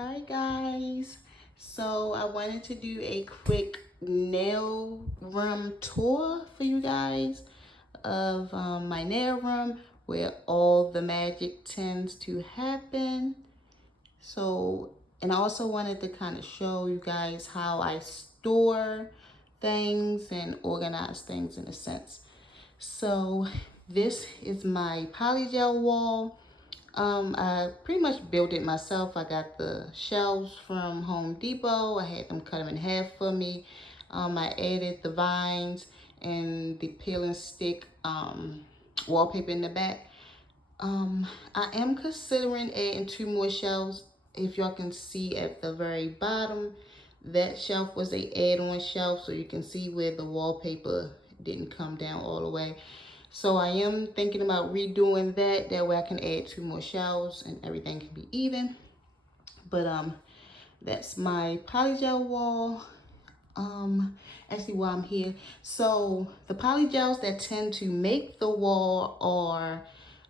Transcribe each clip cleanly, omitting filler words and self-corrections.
Hi guys. So I wanted to do a quick nail room tour for you guys of my nail room where all the magic tends to happen. So, and I also wanted to kind of show you guys how I store things and organize things in a sense. So this is my polygel wall. I pretty much built it myself. I got the shelves from Home Depot. I had them cut them in half for me. I added the vines and the peel and stick wallpaper in the back. I am considering adding 2 more shelves. If y'all can see at the very bottom, that shelf was a add-on shelf, so you can see where the wallpaper didn't come down all the way. So I am thinking about redoing that. That way I can add 2 more shelves and everything can be even. But that's my polygel wall. Actually while I'm here. So the polygels that tend to make the wall are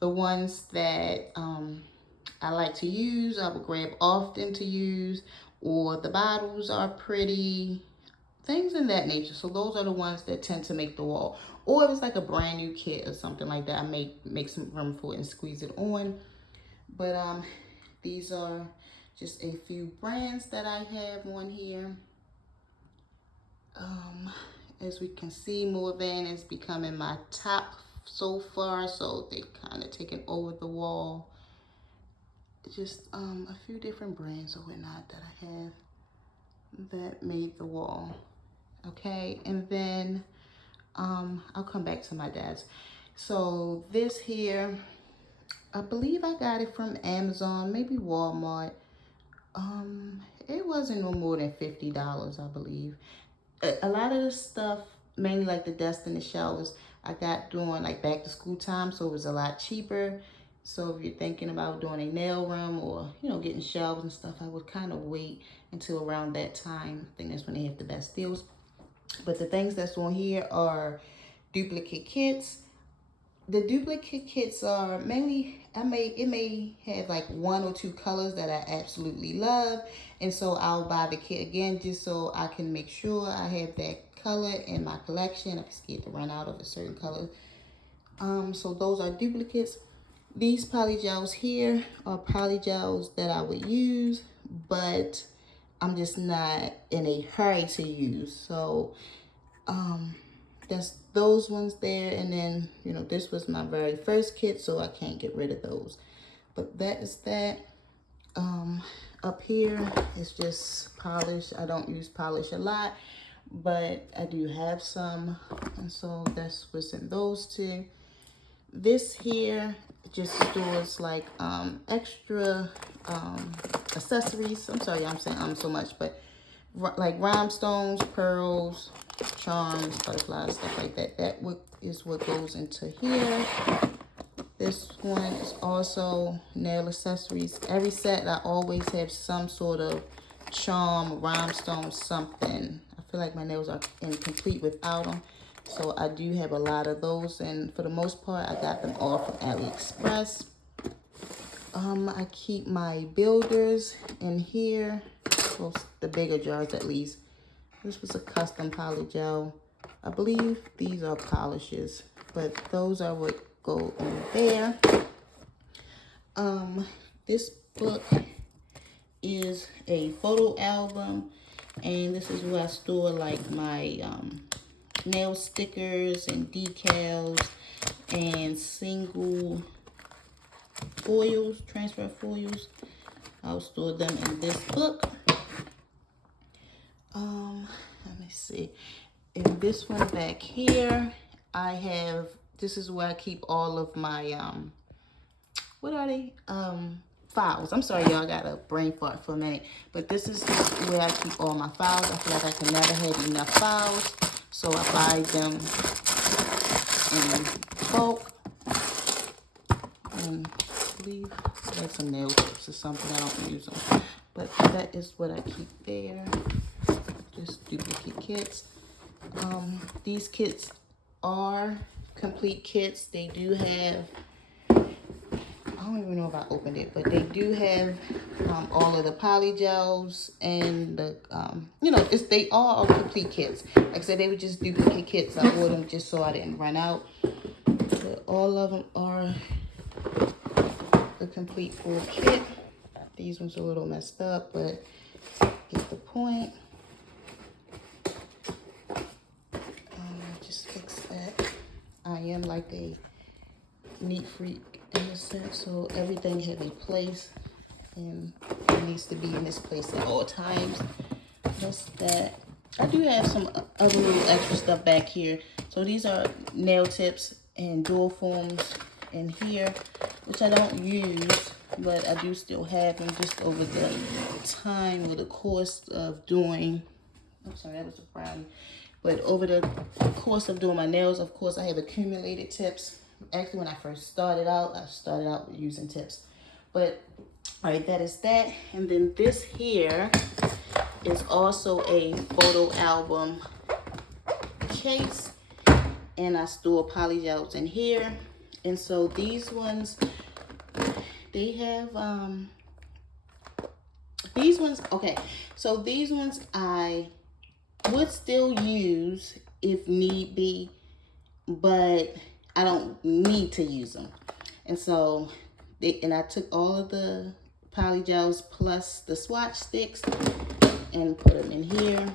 the ones that I like to use. I would grab often to use, or the bottles are pretty, things in that nature. So those are the ones that tend to make the wall. Or if it's like a brand new kit or something like that, I may make some room for it and squeeze it on. But these are just a few brands that I have on here. As we can see, Moravan is becoming my top so far, so they kind of taken over the wall. Just a few different brands or whatnot that I have that made the wall. Okay, and then I'll come back to my dad's. So this here, I believe I got it from Amazon, maybe Walmart. It wasn't no more than $50, I believe. A lot of the stuff, mainly like the dust in the showers, I got during like back to school time, so it was a lot cheaper. So if you're thinking about doing a nail room or, you know, getting shelves and stuff, I would kind of wait until around that time. I think that's when they have the best deals. But the things that's on here are duplicate kits. The duplicate kits are mainly, it may have like 1 or 2 colors that I absolutely love. And so I'll buy the kit again just so I can make sure I have that color in my collection. I'm scared to run out of a certain color. So those are duplicates. These polygels here are polygels that I would use, but I'm just not in a hurry to use. So that's those ones there. And then, you know, this was my very first kit, so I can't get rid of those. But that is that. Up here is just polish. I don't use polish a lot, but I do have some. And so that's what's in those 2. This here just stores like extra accessories. I'm sorry I'm saying so much, but like rhinestones, pearls, charms, butterflies, stuff like that. That is what goes into here. This one is also nail accessories. Every set I always have some sort of charm, rhinestone, something. I feel like my nails are incomplete without them. So I do have a lot of those, and for the most part I got them all from AliExpress. I keep my builders in here, well, the bigger jars at least. This was a custom polygel. I believe these are polishes, but those are what go in there. This book is a photo album, and this is where I store like my nail stickers and decals and single foils, transfer foils. I'll store them in this book. Let me see. In this one back here, I have, this is where I keep all of my what are they? Files. I'm sorry, y'all, got a brain fart for a minute. But this is where I keep all my files. I feel like I can never have enough files, so I buy them in bulk. And I believe like some nail tips or something. I don't use them, but that is what I keep there. Just duplicate kits. These kits are complete kits. They do have, I don't even know if I opened it, but they do have all of the poly gels and the, you know, they all are complete kits. Like I said, they were just duplicate kits. I bought them just so I didn't run out. But all of them are the complete full kit. These ones are a little messed up, but get the point. Just fix that. I am like a neat freak in a sense, so everything has a place and it needs to be in this place at all times. That's that. I do have some other little extra stuff back here. So these are nail tips and dual forms in here, which I don't use, but I do still have them just over the time or the course of doing, I'm sorry, that was a brownie. But over the course of doing my nails, of course, I have accumulated tips. Actually, when I first started out, I started out using tips. But, all right, that is that. And then this here is also a photo album case. And I store polygels in here. And so these ones, they have, these ones, okay. So these ones I would still use if need be, but I don't need to use them. And so I took all of the polygels plus the swatch sticks and put them in here.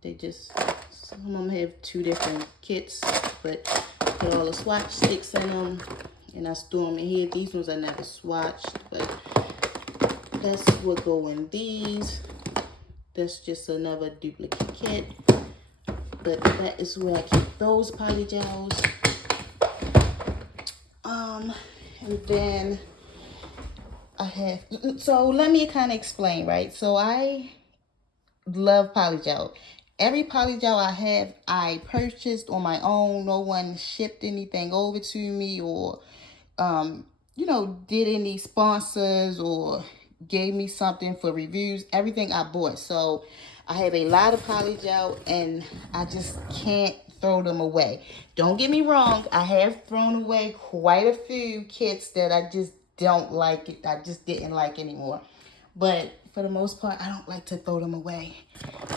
They just, some of them have 2 different kits, but put all the swatch sticks in them and I store them in here. These ones I never swatched, but that's what go in these. That's just another duplicate kit, but that is where I keep those polygels. And then I have, so let me kind of explain, right? So I love polygel. Every polygel I have, I purchased on my own. No one shipped anything over to me or, you know, did any sponsors or gave me something for reviews. Everything I bought. So I have a lot of polygel and I just can't throw them away. Don't get me wrong. I have thrown away quite a few kits that I just don't like it. I just didn't like anymore. But for the most part, I don't like to throw them away.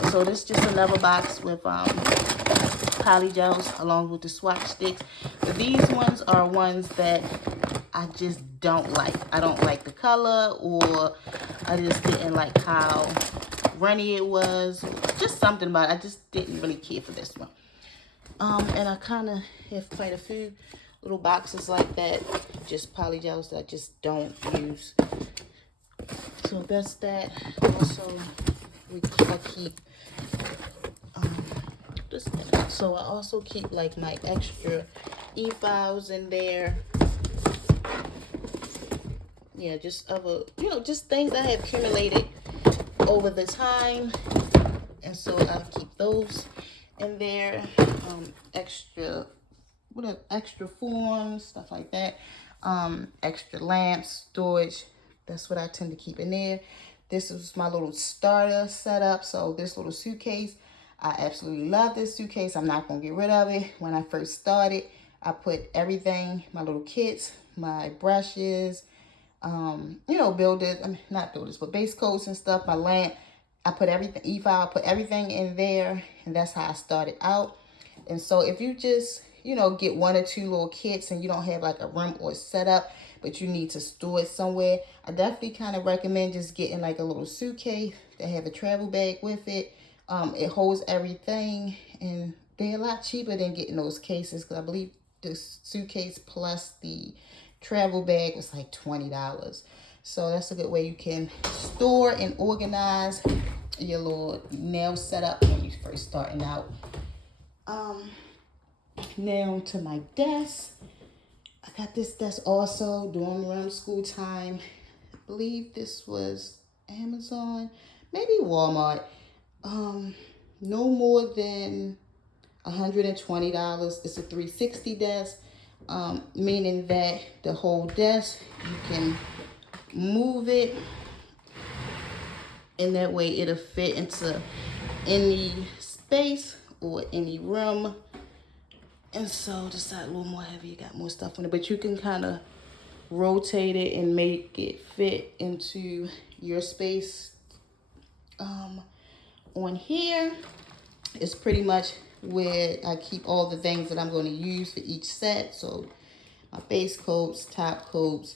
So this is just another box with polygels along with the swatch sticks. But these ones are ones that I just don't like. I don't like the color, or I just didn't like how runny it was. Just something about it. I just didn't really care for this one. And I kind of have quite a few little boxes like that. Just polygels that I just don't use. So that's that. Also, I keep this. So I also keep like my extra e-files in there. Yeah, just other, you know, just things that I have accumulated over the time, and so I'll keep those in there. Extra forms, stuff like that. Extra lamps, storage. That's what I tend to keep in there. This is my little starter setup. So this little suitcase, I absolutely love this suitcase. I'm not gonna get rid of it. When I first started, I put everything, my little kits, my brushes, you know, builders, I mean, not builders, but base coats and stuff, my lamp. I put everything, e-file, I put everything in there, and that's how I started out. And so if you just, you know, get 1 or 2 little kits and you don't have like a room or setup, but you need to store it somewhere, I definitely kind of recommend just getting like a little suitcase that have a travel bag with it. It holds everything, and they're a lot cheaper than getting those cases, because I believe the suitcase plus the travel bag was like $20. So that's a good way you can store and organize your little nail setup when you're first starting out. Now to my desk. I got this desk also during around school time. I believe this was Amazon, maybe Walmart. No more than $120. It's a 360 desk, meaning that the whole desk, you can move it, and that way it'll fit into any space or any room. And so this side a little more heavy, you got more stuff on it, but you can kind of rotate it and make it fit into your space. On here is pretty much where I keep all the things that I'm going to use for each set. So my base coats, top coats,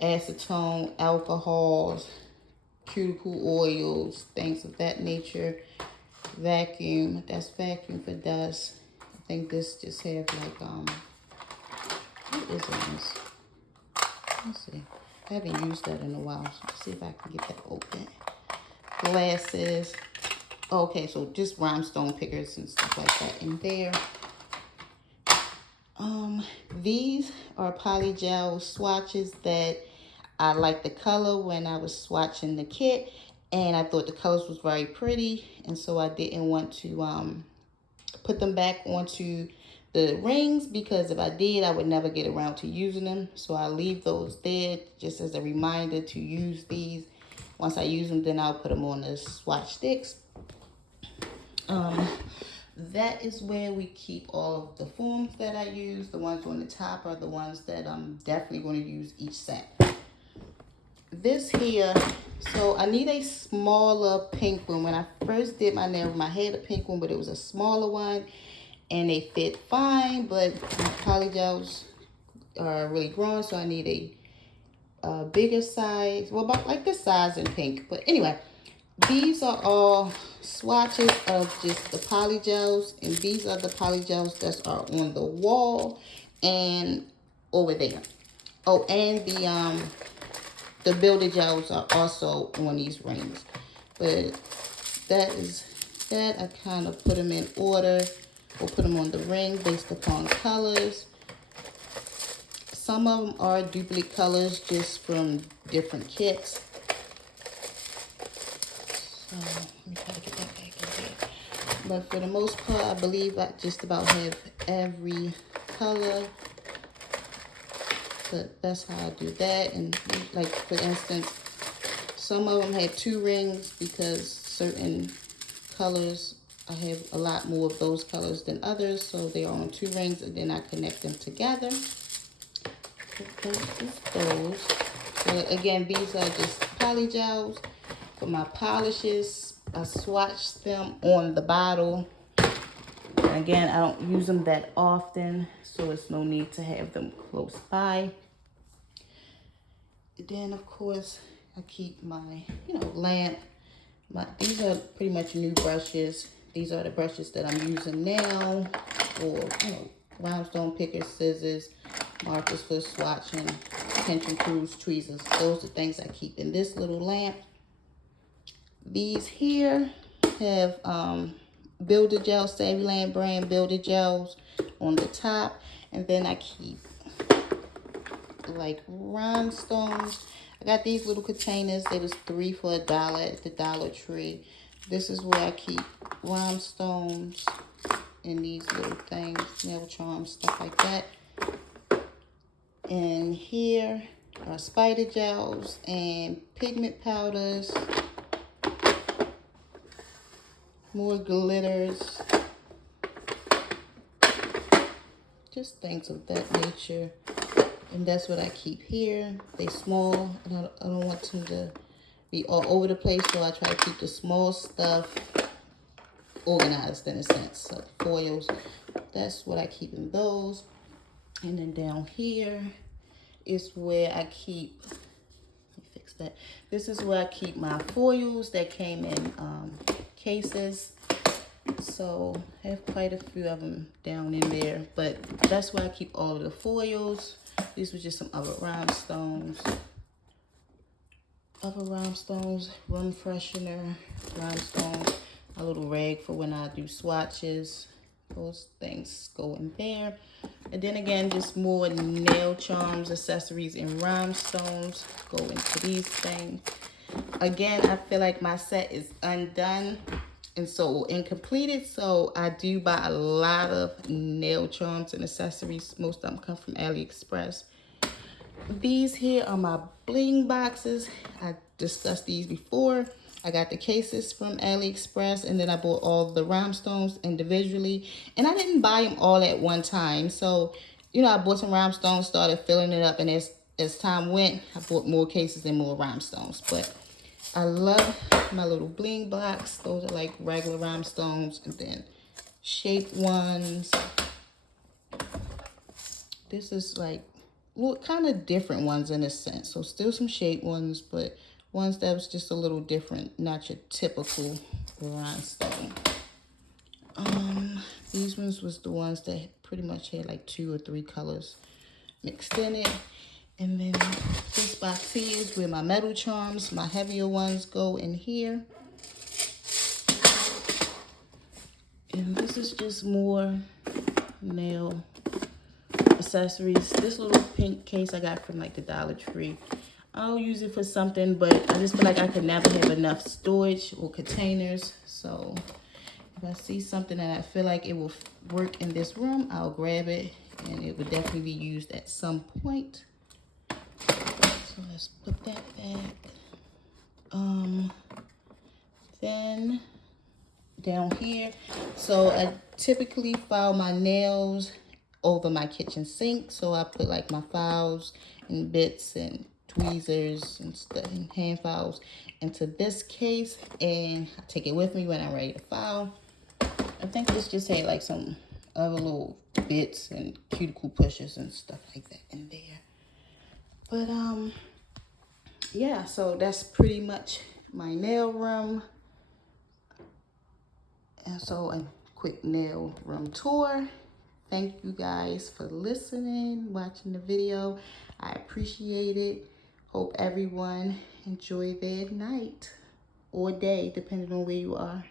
acetone, alcohols, cuticle oils, things of that nature. Vacuum, that's vacuum for dust. I think this just have like, what is this? Let's see. I haven't used that in a while. So let's see if I can get that open. Glasses. Okay, so just rhinestone pickers and stuff like that in there. These are polygel swatches that I like the color when I was swatching the kit, and I thought the colors was very pretty, and so I didn't want to put them back onto the rings, because if I did, I would never get around to using them. So I leave those there just as a reminder to use these. Once I use them, then I'll put them on the swatch sticks. That is where we keep all of the forms that I use. The ones on the top are the ones that I'm definitely going to use each set. This here, so I need a smaller pink one. When I first did my nails, I had a pink one, but it was a smaller one, and they fit fine, but my polygels are really growing, so I need a bigger size. Well, about like this size in pink. But anyway, these are all swatches of just the polygels, and these are the polygels that are on the wall and over there. Oh, and the builder gels are also on these rings. But that is that. I kind of put them in order, or put them on the ring based upon colors. Some of them are duplicate colors just from different kits. So let me try to get that back in there. But for the most part, I believe I just about have every color. But that's how I do that. And like, for instance, some of them have 2 rings because certain colors, I have a lot more of those colors than others. So they are on 2 rings, and then I connect them together. Those. So again, these are just polygels. For my polishes, I swatch them on the bottle. And again, I don't use them that often, so it's no need to have them close by. Then, of course, I keep my, lamp. These are pretty much new brushes. These are the brushes that I'm using now for, rhinestone pickers, scissors, markers for swatching, pinching tools, tweezers. Those are things I keep in this little lamp. These here have Builder Gel, Saviland brand Builder Gels on the top. And then I keep like rhinestones. I got these little containers. They was 3 for $1 at the Dollar Tree. This is where I keep rhinestones and these little things, nail charms, stuff like that. And here are spider gels and pigment powders. More glitters. Just things of that nature. And that's what I keep here. They small, and I don't want them to be all over the place, so I try to keep the small stuff organized in a sense. So foils, that's what I keep in those. And then down here is where I keep, let me fix that. This is where I keep my foils that came in cases. So I have quite a few of them down in there, but that's where I keep all of the foils. These were just some other rhinestones. Room freshener, rhinestones, a little rag for when I do swatches. Those things go in there. And then again, just more nail charms, accessories, and rhinestones go into these things. Again, I feel like my set is undone and so incompleted, so I do buy a lot of nail charms and accessories. Most of them come from AliExpress. These here are my bling boxes. I discussed these before. I got the cases from AliExpress, and then I bought all the rhinestones individually. And I didn't buy them all at one time. So, I bought some rhinestones, started filling it up, and as as time went, I bought more cases and more rhinestones. But I love my little bling blocks. Those are like regular rhinestones, and then shaped ones. This is like kind of different ones in a sense. So still some shaped ones, but ones that was just a little different, not your typical rhinestone. These ones was the ones that pretty much had like 2 or 3 colors mixed in it. And then this box here is where my metal charms, my heavier ones, go in here. And this is just more nail accessories. This little pink case I got from like the Dollar Tree. I'll use it for something, but I just feel like I could never have enough storage or containers. So if I see something that I feel like it will work in this room, I'll grab it, and it would definitely be used at some point. So let's put that back. Then down here, so I typically file my nails over my kitchen sink. So I put like my files and bits and tweezers and stuff and hand files into this case, and I take it with me when I'm ready to file. I think this just had like some other little bits and cuticle pushers and stuff like that in there. But yeah, so that's pretty much my nail room. And so a quick nail room tour. Thank you guys for listening, watching the video. I appreciate it. Hope everyone enjoy their night or day, depending on where you are.